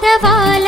devale.